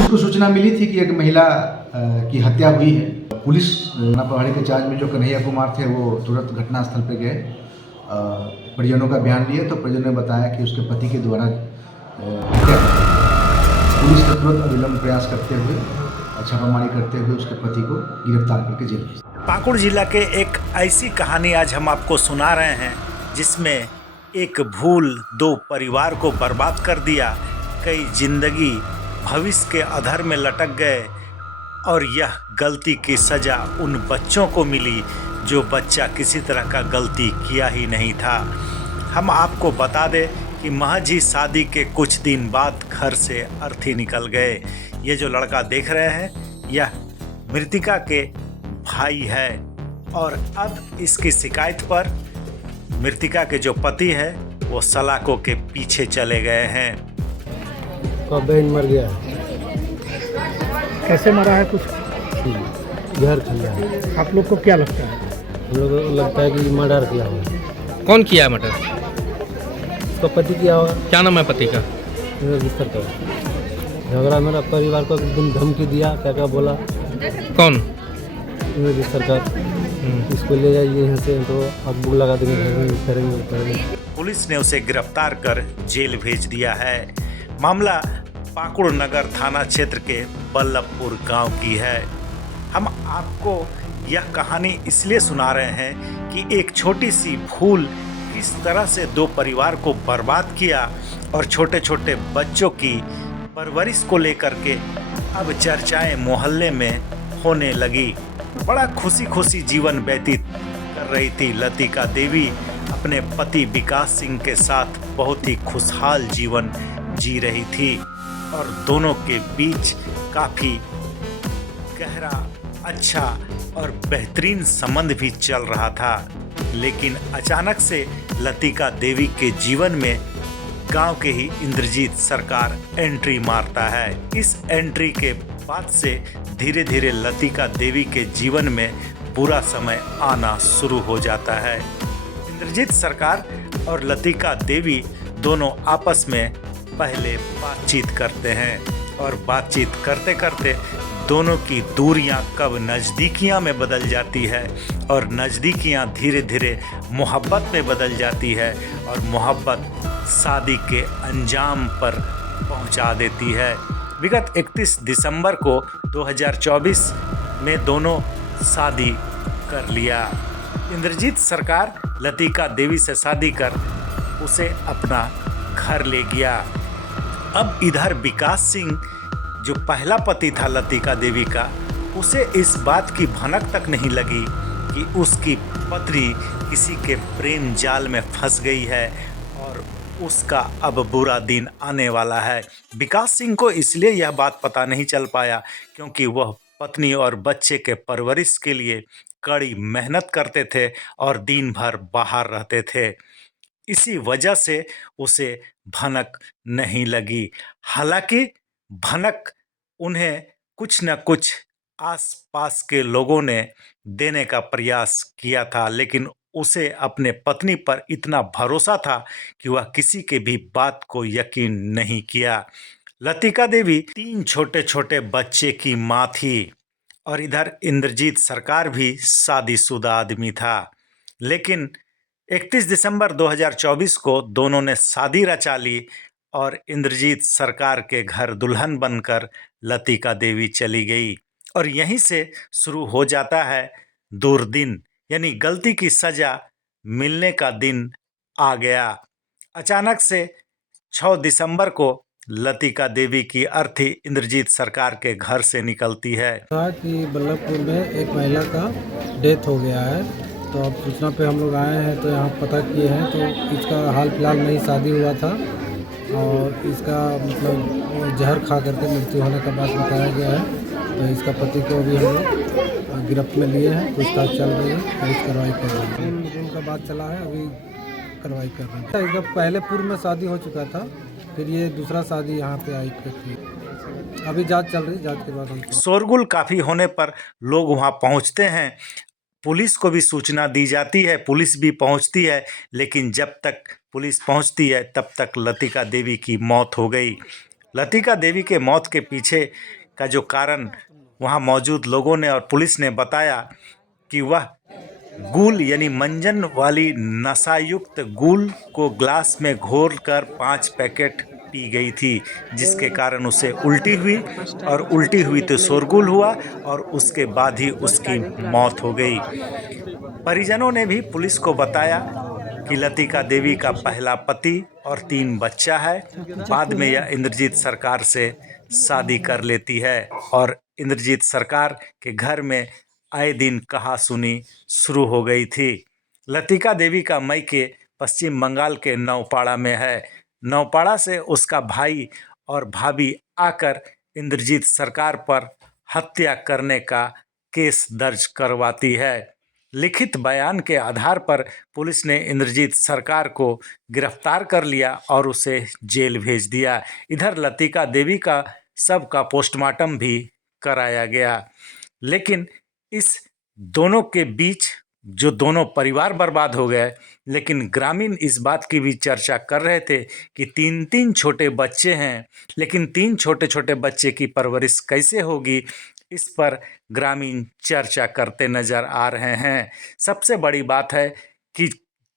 Police को सूचना मिली थी कि एक महिला की हत्या हुई है। पुलिस थाना प्रभारी के चार्ज में जो कन्हैया कुमार थे वो तुरंत घटनास्थल पर गए, परिजनों का बयान लिए तो परिजनों ने बताया कि उसके पति के द्वारा हत्या की गई। पुलिस ने तुरंत अविलंब प्रयास करते हुए छापामारी करते हुए उसके पति को गिरफ्तार करके जेल भेज दिया। पाकुड़ जिला के एक ऐसी कहानी आज हम आपको सुना रहे हैं जिसमें एक भूल दो परिवार को बर्बाद कर दिया, कई जिंदगी भविष्य के अधर में लटक गए और यह गलती की सजा उन बच्चों को मिली जो बच्चा किसी तरह का गलती किया ही नहीं था। हम आपको बता दें कि महज ही शादी के कुछ दिन बाद घर से अर्थी निकल गए। ये जो लड़का देख रहे हैं यह मृतिका के भाई है और अब इसकी शिकायत पर मृतिका के जो पति है वो सलाखों के पीछे चले गए हैं। तो बहन मर गया। कैसे मरा है कुछ घर खिला है। आप लोग को क्या लगता है? हम लोग को लगता है कि मर्डर किया हुआ। कौन किया है मर्डर? उसका पति किया हुआ। क्या नाम है पति का? रजिस्टर का झगड़ा मेरा परिवार को एकदम धमकी दिया, क्या क्या बोला। कौन? रजिस्टर का इसको ले जाइए यहाँ से तो आप बुक लगा देंगे, करेंगे। पुलिस ने उसे गिरफ्तार कर जेल भेज दिया है। मामला पाकुड़ नगर थाना क्षेत्र के बल्लभपुर गांव की है। हम आपको यह कहानी इसलिए सुना रहे हैं कि एक छोटी सी भूल किस तरह से दो परिवार को बर्बाद किया और छोटे छोटे बच्चों की परवरिश को लेकर के अब चर्चाएं मोहल्ले में होने लगी। बड़ा खुशी खुशी जीवन व्यतीत कर रही थी लतिका देवी, अपने पति विकास सिंह के साथ बहुत ही खुशहाल जीवन जी रही थी और दोनों के बीच काफ़ी गहरा, अच्छा और बेहतरीन संबंध भी चल रहा था। लेकिन अचानक से लतिका देवी के जीवन में गांव के ही इंद्रजीत सरकार एंट्री मारता है। इस एंट्री के बाद से धीरे धीरे लतिका देवी के जीवन में बुरा समय आना शुरू हो जाता है। इंद्रजीत सरकार और लतिका देवी दोनों आपस में पहले बातचीत करते हैं और बातचीत करते करते दोनों की दूरियां कब नज़दीकियां में बदल जाती है और नज़दीकियां धीरे धीरे मोहब्बत में बदल जाती है और मोहब्बत शादी के अंजाम पर पहुंचा देती है। विगत 31 दिसंबर को 2024 में दोनों शादी कर लिया। इंद्रजीत सरकार लतिका देवी से शादी कर उसे अपना घर ले गया। अब इधर विकास सिंह जो पहला पति था लतिका देवी का, उसे इस बात की भनक तक नहीं लगी कि उसकी पत्नी किसी के प्रेम जाल में फंस गई है और उसका अब बुरा दिन आने वाला है। विकास सिंह को इसलिए यह बात पता नहीं चल पाया क्योंकि वह पत्नी और बच्चे के परवरिश के लिए कड़ी मेहनत करते थे और दिन भर बाहर रहते थे। इसी वजह से उसे भनक नहीं लगी। हालांकि भनक उन्हें कुछ न कुछ आसपास के लोगों ने देने का प्रयास किया था, लेकिन उसे अपने पत्नी पर इतना भरोसा था कि वह किसी के भी बात को यकीन नहीं किया। लतिका देवी 3 छोटे छोटे बच्चे की माँ थी और इधर इंद्रजीत सरकार भी शादीशुदा आदमी था। लेकिन 31 दिसंबर 2024 को दोनों ने शादी रचा ली और इंद्रजीत सरकार के घर दुल्हन बनकर लतिका देवी चली गई और यहीं से शुरू हो जाता है दुर्दिन, यानी गलती की सजा मिलने का दिन आ गया। अचानक से 6 दिसंबर को लतिका देवी की अर्थी इंद्रजीत सरकार के घर से निकलती है। कहा कि बल्लभपुर में एक महिला का डेथ हो गया है, तो अब सूचना पे हम लोग आए हैं तो यहाँ पता किए हैं तो इसका हाल फिलहाल में ही शादी हुआ था और इसका मतलब जहर खा करके मृत्यु होने का बात बताया गया है। तो इसका पति को भी हम लोग गिरफ्त में लिए हैं, पूछताछ चल रही है, पुलिस कार्रवाई कर रही है। उनका बात चला है, अभी कार्रवाई कर रहे हैं। इसका पहले पूर्व में शादी हो चुका था, फिर ये दूसरा शादी यहाँ पे आई थी। अभी जांच चल रही है, जांच के बाद हम शोरगुल काफ़ी होने पर लोग वहाँ पहुँचते हैं, पुलिस को भी सूचना दी जाती है, पुलिस भी पहुँचती है, लेकिन जब तक पुलिस पहुँचती है तब तक लतिका देवी की मौत हो गई। लतिका देवी के मौत के पीछे का जो कारण वहाँ मौजूद लोगों ने और पुलिस ने बताया कि वह गूल यानी मंजन वाली नशायुक्त गूल को ग्लास में घोल कर 5 पैकेट पी गई थी, जिसके कारण उसे उल्टी हुई और उल्टी हुई तो शोरगुल हुआ और उसके बाद ही उसकी मौत हो गई। परिजनों ने भी पुलिस को बताया कि लतिका देवी का पहला पति और 3 बच्चा है। बाद में यह इंद्रजीत सरकार से शादी कर लेती है और इंद्रजीत सरकार के घर में आए दिन कहा-सुनी शुरू हो गई थी। लतिका देवी का मायके पश्चिम बंगाल के नौपाड़ा में है। नौपाड़ा से उसका भाई और भाभी आकर इंद्रजीत सरकार पर हत्या करने का केस दर्ज करवाती है। लिखित बयान के आधार पर पुलिस ने इंद्रजीत सरकार को गिरफ्तार कर लिया और उसे जेल भेज दिया। इधर लतिका देवी का शव का पोस्टमार्टम भी कराया गया। लेकिन इस दोनों के बीच जो दोनों परिवार बर्बाद हो गए, लेकिन ग्रामीण इस बात की भी चर्चा कर रहे थे कि 3-3 छोटे बच्चे हैं, लेकिन 3 छोटे-छोटे बच्चे की परवरिश कैसे होगी, इस पर ग्रामीण चर्चा करते नज़र आ रहे हैं। सबसे बड़ी बात है कि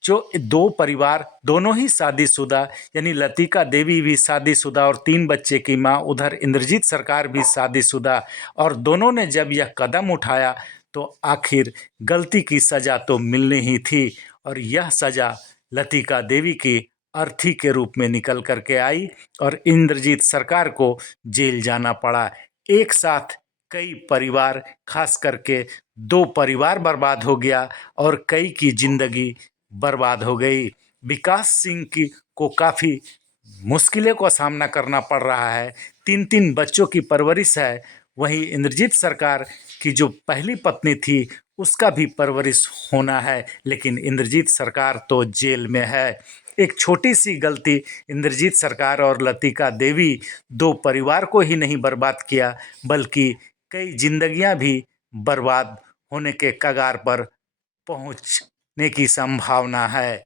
जो 2 परिवार दोनों ही शादीशुदा, यानी लतिका देवी भी शादीशुदा और 3 बच्चे की माँ, उधर इंद्रजीत सरकार भी शादीशुदा, और दोनों ने जब यह कदम उठाया तो आखिर गलती की सज़ा तो मिलनी ही थी और यह सज़ा लतिका देवी की अर्थी के रूप में निकल कर के आई और इंद्रजीत सरकार को जेल जाना पड़ा। एक साथ कई परिवार, खास करके 2 परिवार बर्बाद हो गया और कई की जिंदगी बर्बाद हो गई। विकास सिंह की को काफ़ी मुश्किलों का सामना करना पड़ रहा है। 3-3 बच्चों की परवरिश है। वहीं इंद्रजीत सरकार की जो पहली पत्नी थी उसका भी परवरिश होना है, लेकिन इंद्रजीत सरकार तो जेल में है। एक छोटी सी गलती इंद्रजीत सरकार और लतिका देवी 2 परिवार को ही नहीं बर्बाद किया, बल्कि कई जिंदगियां भी बर्बाद होने के कगार पर पहुंचने की संभावना है।